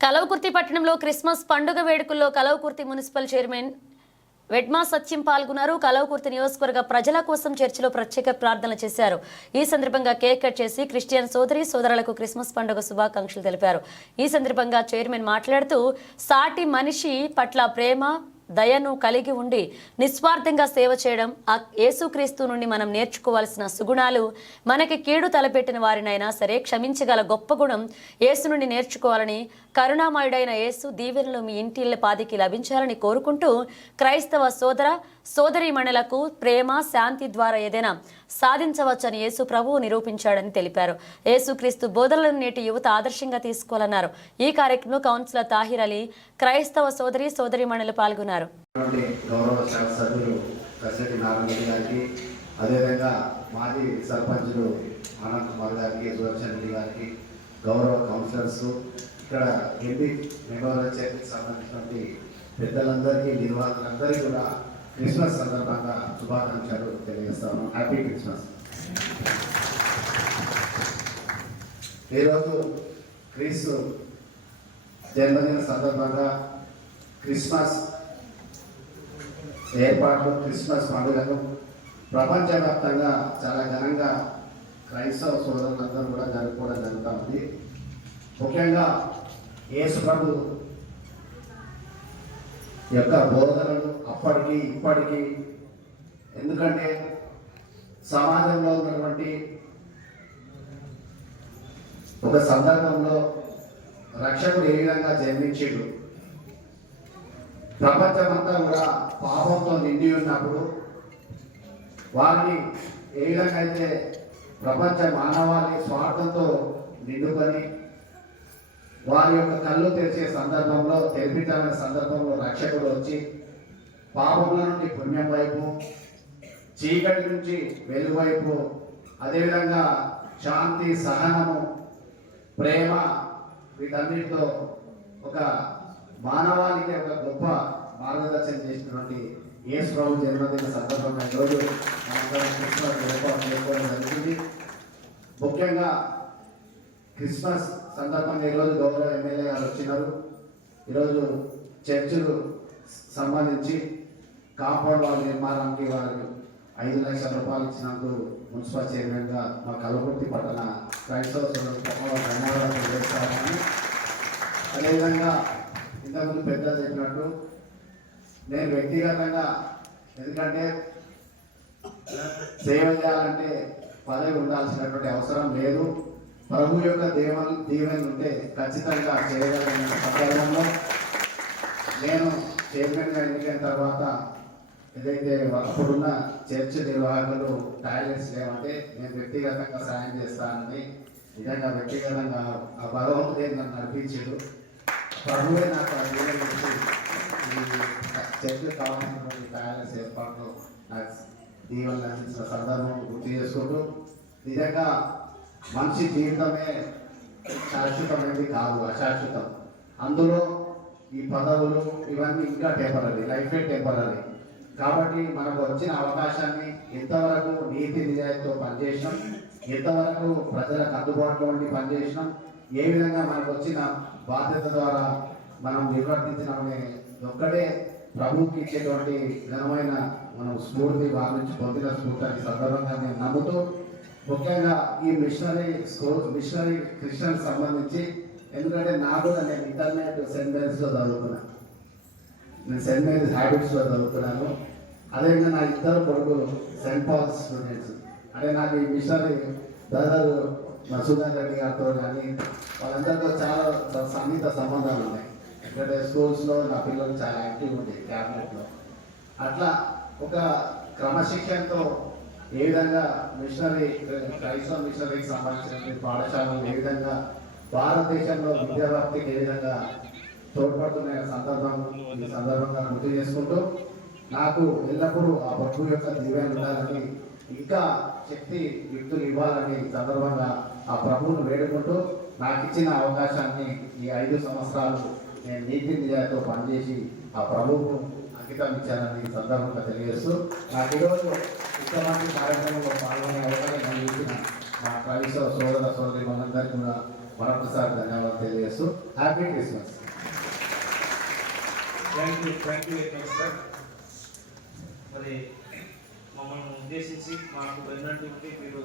కలవకుర్తి పట్టణంలో క్రిస్మస్ పండుగ వేడుకల్లో కలవకుర్తి మున్సిపల్ చైర్మన్ వెడ్మా సత్యం పాల్గొన్నారు. కలవకుర్తి నియోజకవర్గ ప్రజల కోసం చర్చిలో ప్రత్యేక ప్రార్థనలు చేశారు. ఈ సందర్భంగా కేక్ కట్ చేసి క్రిస్టియన్ సోదరి సోదరులకు క్రిస్మస్ పండుగ శుభాకాంక్షలు తెలిపారు. ఈ సందర్భంగా చైర్మన్ మాట్లాడుతూ సాటి మనిషి పట్ల ప్రేమ దయను కలిగి ఉండి నిస్వార్థంగా సేవ చేయడం ఆ యేసుక్రీస్తు నుండి మనం నేర్చుకోవాల్సిన సుగుణాలు మనకి కీడు తలపెట్టిన వారినైనా సరే క్షమించగల గొప్ప గుణం యేసు నుండి నేర్చుకోవాలని కరుణామయుడైన యేసు దీవెనలు మీ ఇంటిళ్ళ పాదికి లభించాలని కోరుకుంటూ క్రైస్తవ సోదర సోదరీమణులకు ప్రేమ శాంతి ద్వారా ఏదైనా సాధించవచ్చని యేసు ప్రభువు నిరూపించాడని తెలిపారు. యేసుక్రీస్తు బోధనలను నేటి యువత ఆదర్శంగా తీసుకోవాలన్నారు. ఈ కార్యక్రమంలో కౌన్సిలర్ తాహిర్ అలీ క్రైస్తవ సోదరి సోదరీమణులు పాల్గొన్నారు. గౌరవ శాఖ సభ్యులు నారాయణ గారికి అదేవిధంగా మాజీ సర్పంచులు ఆనంద్ కుమార్ గారికి సుదర్శన్ రెడ్డి గారికి గౌరవ కౌన్సిలర్స్ ఇక్కడ ఎంపీ మెమోరియల్ చైర్కి సంబంధించినటువంటి పెద్దలందరికీ నిర్వాహకులందరికీ కూడా క్రిస్మస్ సందర్భంగా శుభాకాంక్షలు తెలియజేస్తాను హ్యాపీ క్రిస్మస్ ఈరోజు క్రీస్తు జన్మదిన సందర్భంగా క్రిస్మస్ ఏర్పాట్లు క్రిస్మస్ పండుగను ప్రపంచవ్యాప్తంగా చాలా ఘనంగా క్రైస్తవ సోదరులందరూ కూడా జరుపుకోవడం జరుగుతూ ఉంది. ముఖ్యంగా యేసు ప్రభు యొక్క బోధనలు అప్పటికి ఇప్పటికీ ఎందుకంటే సమాజంలో ఉన్నటువంటి ఒక సందర్భంలో రక్షకుడు ఏ విధంగా జన్మించాడు? ప్రపంచమంతా కూడా పాపంతో నిండి ఉన్నప్పుడు వారిని ఏ విధంగా అయితే ప్రపంచ మానవాళి స్వార్థంతో నిండుకొని వారి యొక్క కళ్ళు తెరిచే సందర్భంలో తెరిపించాలనే సందర్భంలో రక్షకుడు వచ్చి పాపముల నుండి పుణ్యం వైపు చీకటి నుంచి వెలువైపు అదేవిధంగా శాంతి సహనము ప్రేమ వీటన్నిటితో ఒక మానవాళికి ఒక గొప్ప మార్గదర్శనం చేసినటువంటి యేసు ప్రభు జన్మదిన సందర్భంగా ఈరోజు మనందరం క్రిస్మస్ జరిగింది ముఖ్యంగా క్రిస్మస్ సందర్భంగా ఈరోజు గౌరవ ఎమ్మెల్యే గారు వచ్చినారు. ఈరోజు చర్చిలు సంబంధించి కాంపౌండ్ వాళ్ళ నిర్మాణానికి వారు ఐదు లక్షల రూపాయలు ఇచ్చినందుకు మున్సిపల్ చైర్మన్గా మా కలగుర్తి పట్టణ క్రైస్తవ ధన్యవాదాలు తెలియజేస్తామని అదేవిధంగా ఇంతకుముందు పెద్ద చెప్పినట్టు నేను వ్యక్తిగతంగా ఎందుకంటే సేవ చేయాలంటే పదవి ఉండాల్సినటువంటి అవసరం లేదు. ప్రభు యొక్క దేవన్ దీవెనలు ఉంటే ఖచ్చితంగా చేయగలిగిన సందర్భంలో నేను చైర్మన్గా ఎన్నికైన తర్వాత ఏదైతే అప్పుడున్న చర్చ్ నిర్వాహకులు టాయిలెట్స్ లేవంటే నేను వ్యక్తిగతంగా సాయం చేస్తానని నిజంగా వ్యక్తిగతంగా ఆ భగవంతుడే నన్ను నడిపించాడు. ప్రభువే నాకు ఆ దీవెనలు ఈ చర్చ్ కావాల్సినటువంటి టాయిలెట్స్ ఏర్పాట్లు నాకు దీవెన అందించిన సందర్భం గుర్తు చేసుకుంటూ నిజంగా మనిషి జీవితమే శాశ్వతమైనది కాదు అశాశ్వతం. అందులో ఈ పదవులు ఇవన్నీ ఇంకా టెంపరీ లైఫే టెంపరీ కాబట్టి మనకు వచ్చిన అవకాశాన్ని ఎంతవరకు నీతి నిజాయితీతో పనిచేసినాం ఎంతవరకు ప్రజలకు అందుబాటులో ఉండి పనిచేసినాం ఏ విధంగా మనకు వచ్చిన బాధ్యత ద్వారా మనం నిర్వర్తించడమే ఒక్కడే ప్రభుకి ఇచ్చేటువంటి ఘనమైన మనం స్ఫూర్తి వారి నుంచి పొందిన స్ఫూర్తి సందర్భంగా నేను నమ్ముతూ ముఖ్యంగా ఈ మిషనరీ స్కూల్ మిషనరీ క్రిస్టియన్ సంబంధించి ఎందుకంటే నాకు కూడా నేను ఇంటర్నెట్ సెయింట్ మేరీస్లో చదువుకున్నాను నేను సెయింట్ మేరీస్ హ్యాబిట్స్లో చదువుతున్నాను అదేవిధంగా నా ఇద్దరు కొడుకులు సెయింట్ పాల్స్ స్టూడెంట్స్. అంటే నాకు ఈ మిషనరీ దాదాపు మసూదర్ రెడ్డి గారితో కానీ వాళ్ళందరితో చాలా సన్నిహిత సంబంధాలు ఉన్నాయి. ఎందుకంటే స్కూల్స్లో నా పిల్లలు చాలా యాక్టివ్ ఉంటాయి క్యాబినెట్లో. అట్లా ఒక క్రమశిక్షణతో ఏ విధంగా మిషనరీ క్రైస్తవ మిషనరీకి సంబంధించిన పాఠశాలలు ఏ విధంగా భారతదేశంలో విద్యావ్యాప్తికి ఏ విధంగా తోడ్పడుతున్న సందర్భం ఈ సందర్భంగా గుర్తు చేసుకుంటూ నాకు ఎల్లప్పుడూ ఆ ప్రభు యొక్క దివ్యాన్ని ఉండాలని ఇంకా శక్తి యుక్తులు ఇవ్వాలని సందర్భంగా ప్రభువును వేడుకుంటూ నాకు ఇచ్చిన అవకాశాన్ని ఈ ఐదు సంవత్సరాలు నేను నీతి నిజాతో పనిచేసి ఆ ప్రభువుకు అంకితం ఇచ్చానని సందర్భంగా తెలియజేస్తూ నాకు ఈరోజు ఇష్టమైన కార్యక్రమంలో పాల్గొనే అవకాశం కలిగించిన మా క్రైస్తవ సోదర సోదరి మనందరికీ కూడా మరొకసారి ధన్యవాదాలు తెలియజేస్తూ happy Christmas. Thank you thank you very much sir. మరి మమ్మల్ని ఉద్దేశించి మాకు వెళ్ళినటువంటి మీరు